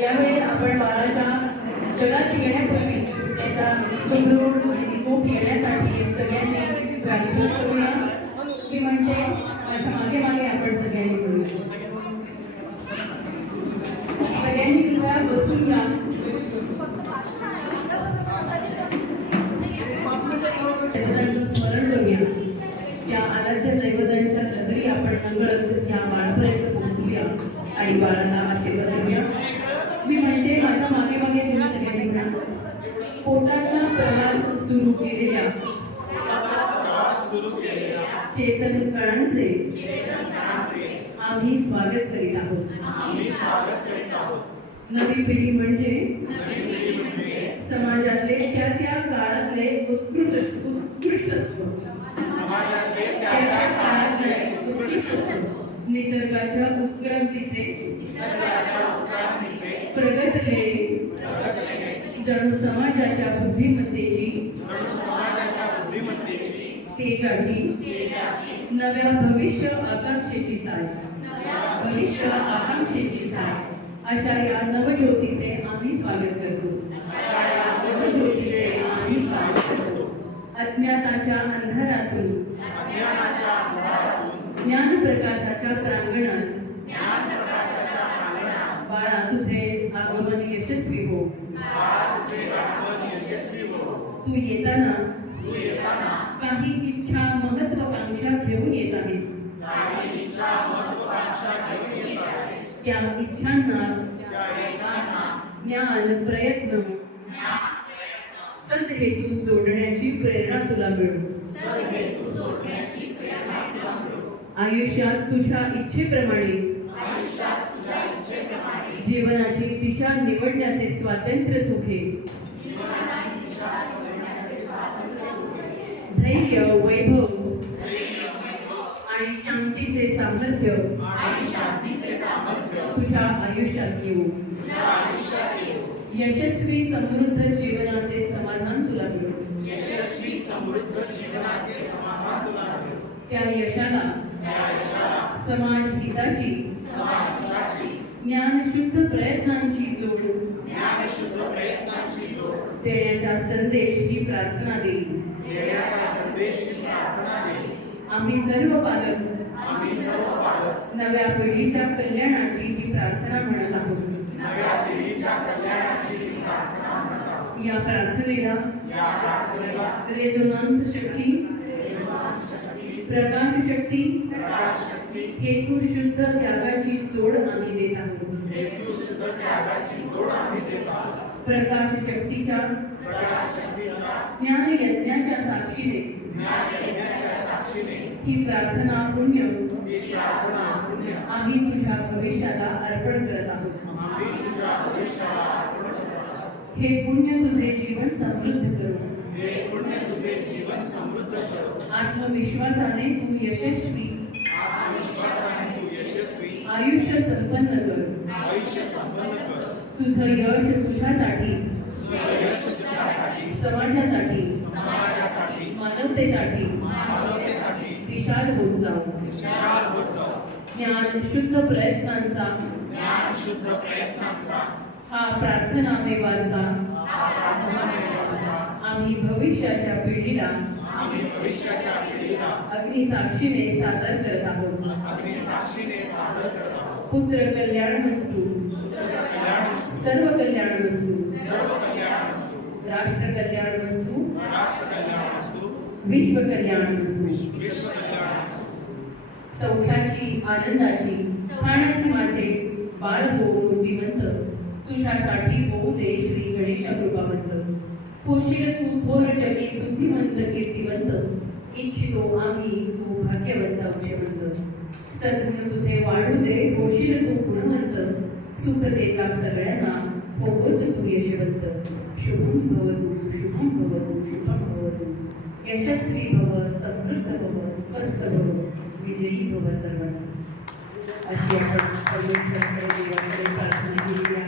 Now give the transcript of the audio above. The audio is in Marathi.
यावेळी आपण बाळाच्या जगात येण्यापूर्वी त्याचा सुदृढ आणि निकोप येण्यासाठी सगळ्यांनी प्रार्थना करूया. मी म्हणते माझ्या मागे मागे आपण सगळ्यांनी करूया. सगळ्यांनी कृपया बसून घ्या. स्मरण करूया. या आराध्य दैवतांच्या नगरी आपण नंगळत या बाळासाहेब पोहोचूया आणि बाळाला आशीर्वाद देऊया. मी म्हणते माझ्या मागे मागे तुम्ही सगळ्यांनी म्हणा. पोटाचा प्रवास सुरू केलेल्या चेतन कणांचे आम्ही स्वागत करीत आहोत. नवी पिढी म्हणजे समाजातले त्या त्या काळातले उत्कृष्टत्व, निसर्गाच्या उत्क्रांतीचे प्रगतलेले जणू समाजाच्या बुद्धिमत्तेची तेजाची नव्या भविष्य आकांक्षेची साय अशा या नवज्योतीचे आम्ही स्वागत करतो. अज्ञाताच्या अंधारातून ज्ञान प्रकाशाच्या प्रांगणात बाळा तुझे आगमन यशस्वी हो. तू येताना काही इच्छा महत्वाकांक्षा घेऊन येत आहेस. त्या इच्छांना ज्ञान प्रयत्न सदहेतू जोडण्याची प्रेरणा तुला मिळो. आयुष्यात तुझ्या इच्छेप्रमाणे जीवनाची दिशा निवडण्याचे स्वातंत्र्य तू घे. धैर्य, वैभव आणि शांतीचे सामर्थ्य तुझ्या आयुष्यात येऊ. यशस्वी समृद्ध जीवनाचे समाधान तुला मिळो. त्या यशाला समाज हिताची ज्ञानशुद्ध प्रयत्नांची जोड देण्याचा संदेश ही प्रार्थना देईल. आम्ही सर्व पालक नव्या पिढीच्या कल्याणाची ही प्रार्थना म्हणत आहोत. या प्रार्थनेला रेझोनान्स शक्ती, प्रकाश शक्ती, हेतू शुद्ध त्यागाची जोड आम्ही देत आहोत. प्रकाश शक्तीच्या ज्ञान यज्ञाच्या साक्षीने ही प्रार्थना पुण्य आम्ही तुझ्या भविष्याला अर्पण करत आहोत. हे पुण्य तुझे जीवन समृद्ध करो. आत्मविश्वासाने तू यशस्वी आयुष्य संपन्न कर. तुझं यश तुझ्यासाठी, समाजासाठी, मानवतेसाठी विशाल होत जाऊ. ज्ञान शुद्ध प्रयत्नांचा हा प्रार्थनामय वारसा आम्ही भविष्याच्या पिढीला अग्निसाक्षीने सादर करत आहोत. पुत्र कल्याण वस्तू, सर्व कल्याण वस्तू, राष्ट्र कल्याण वस्तू, विश्व कल्याण वस्तू, सौख्याची, आनंदाची, खाण्याचे माझे बाळ हो मूर्तिमंत. तुझ्यासाठी होऊ दे श्री गणेश कृपावंत. पोषील तू थोर जगी बुद्धिमंत कीर्तिवंत. इच्छितो आम्ही तू भाग्यवंत औषवंत. सद्गुण तुझे वाढू दे होशील तू गुणवंत. सुख देता सगळ्यांना होत तू यशवंत. शुभम भवतु शुभम भवतु शुभम भवतु. यशस्वी भव, समृद्ध भव, स्वस्थ भव, विजयी भव सर्वांना. अशी आपण परमेश्वराकडे देवाकडे प्रार्थना केली आहे.